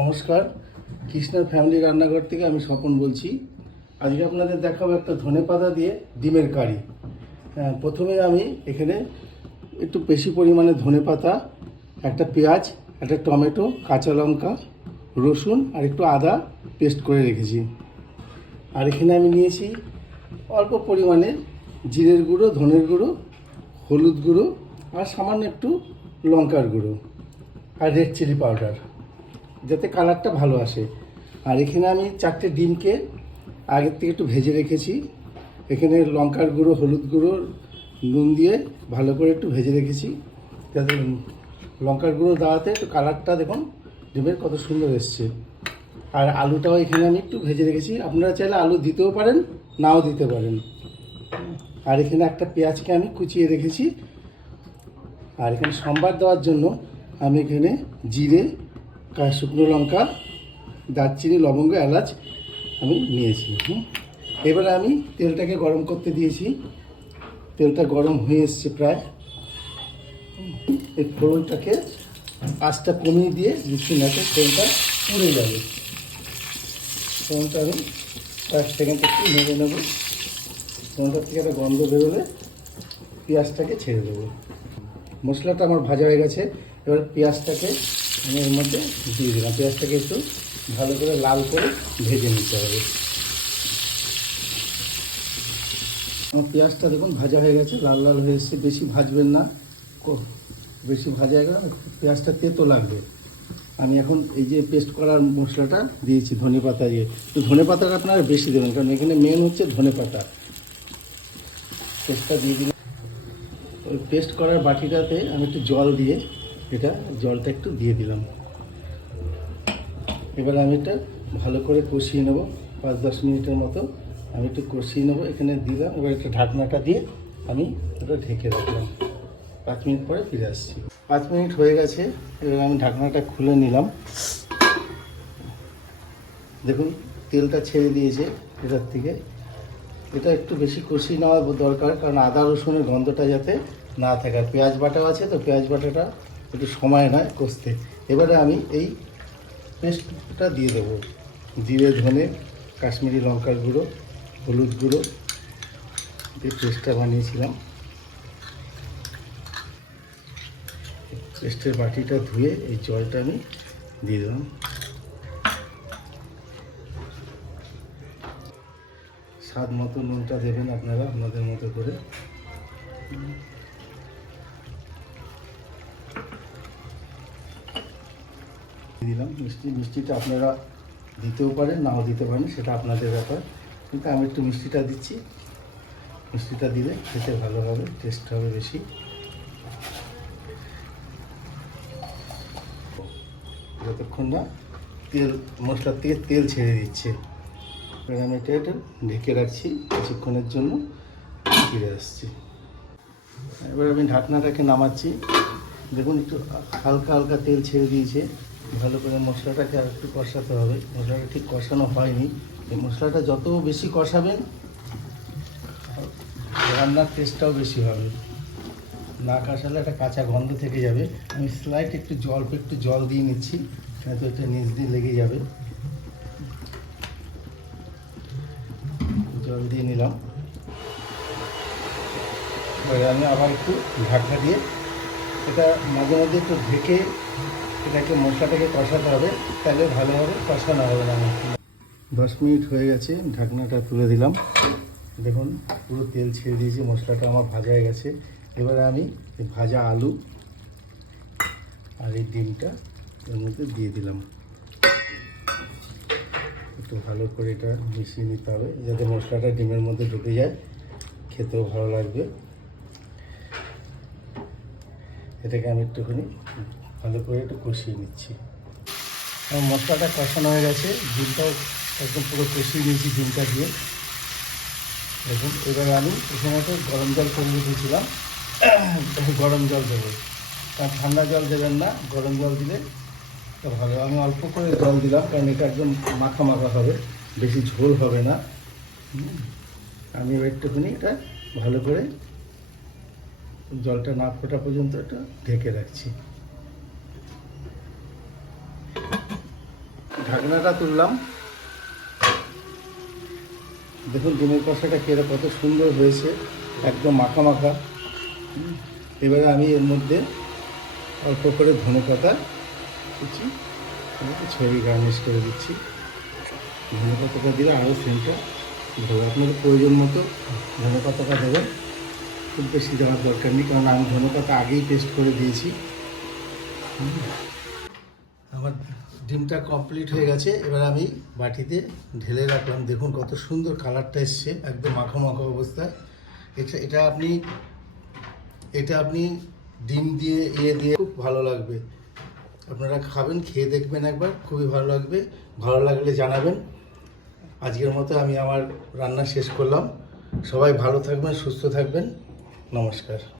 নমস্কার, কৃষ্ণার ফ্যামিলি রান্নাঘর থেকে আমি স্বপন বলছি। আজকে আপনাদের দেখাবো একটা ধনেপাতা দিয়ে ডিমের কারি। প্রথমে আমি এখানে একটু বেশি পরিমাণে ধনেপাতা, একটা পেঁয়াজ, একটা টমেটো, কাঁচা লঙ্কা, রসুন আর একটু আদা পেস্ট করে রেখেছি। আর এখানে আমি নিয়েছি অল্প পরিমাণে জিরের গুঁড়ো, ধনের গুঁড়ো, হলুদ গুঁড়ো আর সামান্য একটু লঙ্কার গুঁড়ো আর রেড চিলি পাউডার, যাতে কালারটা ভালো আসে। আর এখানে আমি 4টে ডিমকে আগের থেকে একটু ভেজে রেখেছি। এখানে লঙ্কার গুঁড়ো, হলুদ গুঁড়ো, নুন দিয়ে ভালো করে একটু ভেজে রেখেছি, যাতে লঙ্কার গুঁড়ো দেওয়াতে একটু কালারটা দেখুন ডিমের কত সুন্দর এসছে। আর আলুটাও এখানে আমি একটু ভেজে রেখেছি, আপনারা চাইলে আলু দিতেও পারেন, নাও দিতে পারেন। আর এখানে একটা পেঁয়াজকে আমি কুচিয়ে রেখেছি। আর এখানে সম্বার দেওয়ার জন্য আমি এখানে জিরে, শুকনো লঙ্কা, দারচিনি, লবঙ্গ, এলাচ আমি নিয়েছি। এবারে আমি তেলটাকে গরম করতে দিয়েছি। তেলটা গরম হয়ে এসছে প্রায়। এই ফোড়নটাকে আঁচটা কমিয়ে দিয়ে দিচ্ছি, নাকি তেলটা পুড়ে যাবে। ফোড়নটা আমি 1 সেকেন্ড একটু নেড়ে নেব। ফোড়নটার থেকে একটা গন্ধ বেরোলে পেঁয়াজটাকে ছেড়ে দেবো। মশলাটা আমার ভাজা হয়ে গেছে। এবার পেঁয়াজটাকে আমি এর মধ্যে দিয়ে দিলাম। পেঁয়াজটাকে একটু ভালো করে লাল করে ভেজে নিতে হবে। আমার পেঁয়াজটা দেখুন ভাজা হয়ে গেছে, লাল লাল হয়ে এসছে। বেশি ভাজবেন না, বেশি ভাজা হয়ে গেলে পেঁয়াজটা তেতো লাগবে। আমি এখন এই যে পেস্ট করার মশলাটা দিয়েছি ধনেপাতা দিয়ে। তো ধনেপাতাটা আপনারা বেশি দেবেন, কারণ এখানে মেন হচ্ছে ধনেপাতা। পেস্টটা দিয়ে দিলাম। ওই পেস্ট করার বাটিটাতে আমি একটু জল দিয়ে জলটা একটু দিয়ে দিলাম। এবার আমি এটা ভালো করে কষিয়ে নেব। 5-10 মিনিটের মতো আমি একটু কষিয়ে নেবো। এখানে দিলাম। এবার একটা ঢাকনাটা দিয়ে আমি ওটা ঢেকে রাখলাম। 5 মিনিট পরে ফিরে আসছি। 5 মিনিট হয়ে গেছে। এবার আমি ঢাকনাটা খুলে নিলাম। দেখুন তেলটা ছেড়ে দিয়েছে এটার থেকে। এটা একটু বেশি কষিয়ে নেওয়া দরকার, কারণ আদা রসুনের গন্ধটা যাতে না থাকে। আর পেঁয়াজ বাটা আছে, তো পেঁয়াজ বাটাটা একটু সময় নেয় কষতে। এবারে আমি এই পেস্টটা দিয়ে দেবো। জিরে, ধনে, কাশ্মীরি লঙ্কার গুঁড়ো, হলুদ গুঁড়ো দিয়ে পেস্টটা বানিয়েছিলাম। পেস্টের বাটিটা ধুয়ে এই জলটা আমি দিয়ে দিলাম। স্বাদ মতো নুনটা দেবেন আপনারা আপনাদের মতো করে। দিলাম মিষ্টিটা আপনারা দিতেও পারেন, নাও দিতে পারেন, সেটা আপনাদের ব্যাপার। কিন্তু আমি একটু মিষ্টিটা দিচ্ছি। মিষ্টিটা দিলে খেতে ভালো হবে, টেস্ট হবে বেশি। যতক্ষণ না মশলার থেকে তেল ছেড়ে দিচ্ছে। এবার আমি এটা ঢেকে রাখছি কিছুক্ষণের জন্য, ফিরে আসছি। এবার আমি ঢাকনাটাকে নামাচ্ছি। দেখুন একটু হালকা হালকা তেল ছেড়ে দিয়েছে। ভালো করে মশলাটাকে আর একটু কষাতে হবে। মশলাটা ঠিক কষানো হয়নি। এই মশলাটা যত বেশি কষাবেন রান্নার টেস্টটাও বেশি হবে। না কষালে একটা কাঁচা গন্ধ থেকে যাবে। আমি স্লাইট একটু জল দিয়ে নিচ্ছি, হয়তো এটা নিচ দিয়ে লেগে যাবে। জল দিয়ে নিলাম। এবারে আমি আবার একটু ঢাকনা দিয়ে এটা মাঝে মাঝে একটু ঢেকে এটাকে মশলাটাকে কষাতে হবে, তাহলে ভালোভাবে কষানো হবে না। 10 মিনিট হয়ে গেছে, ঢাকনাটা তুলে দিলাম। দেখুন পুরো তেল ছেড়ে দিয়েছি, মশলাটা আমার ভাজা হয়ে গেছে। এবারে আমি ভাজা আলু আর এই ডিমটা এর মধ্যে দিয়ে দিলাম। একটু ভালো করে এটা মিশিয়ে নিতে হবে, যাতে মশলাটা ডিমের মধ্যে ঢুকে যায়, খেতেও ভালো লাগবে। এটাকে আমি একটুখানি ভালো করে একটু কষিয়ে নিচ্ছি। আমার মশলাটা কষানো হয়ে গেছে, ডিমটাও একদম পুরো কষিয়ে নিয়েছি ডিমটা দিয়ে। দেখুন এবার আমি এখানে একটা গরম জল করে রেখেছিলাম, গরম জল দেবো। কারণ ঠান্ডা জল দেবেন না, গরম জল দিলে তো ভালো। আমি অল্প করে জল দিলাম, কারণ এটা একদম মাখা মাখা হবে, বেশি ঝোল হবে না। আমি একটুখানি এটা ভালো করে জলটা না ফোটা পর্যন্ত এটা ঢেকে রাখছি। ঢাকনাটা তুললাম। দেখুন ডিমের কষাটা খেতে কত সুন্দর হয়েছে, একদম মাখা মাখা। এবারে আমি এর মধ্যে অল্প করে ধনেপাতা কুচি ছড়িয়ে গার্নিশ করে দিচ্ছি। ধনেপাতাটা দিলে আরও সেন্টটা ভালো। আপনাদের প্রয়োজন মতো ধনেপাতাটা দেবেন, খুব বেশি দেওয়ার দরকার নেই, কারণ আমি ধনেপাতা আগেই পেস্ট করে দিয়েছি। আমার ডিমটা কমপ্লিট হয়ে গেছে, এবার আমি বাটিতে ঢেলে রাখলাম। দেখুন কত সুন্দর কালারটা এসছে, একদম মাখো মাখো অবস্থায়। এটা আপনি ডিম দিয়ে দিয়ে খুব ভালো লাগবে। আপনারা খাবেন, খেয়ে দেখবেন একবার, খুবই ভালো লাগবে। ভালো লাগলে জানাবেন। আজকের মতো আমি আমার রান্না শেষ করলাম। সবাই ভালো থাকবেন, সুস্থ থাকবেন। নমস্কার।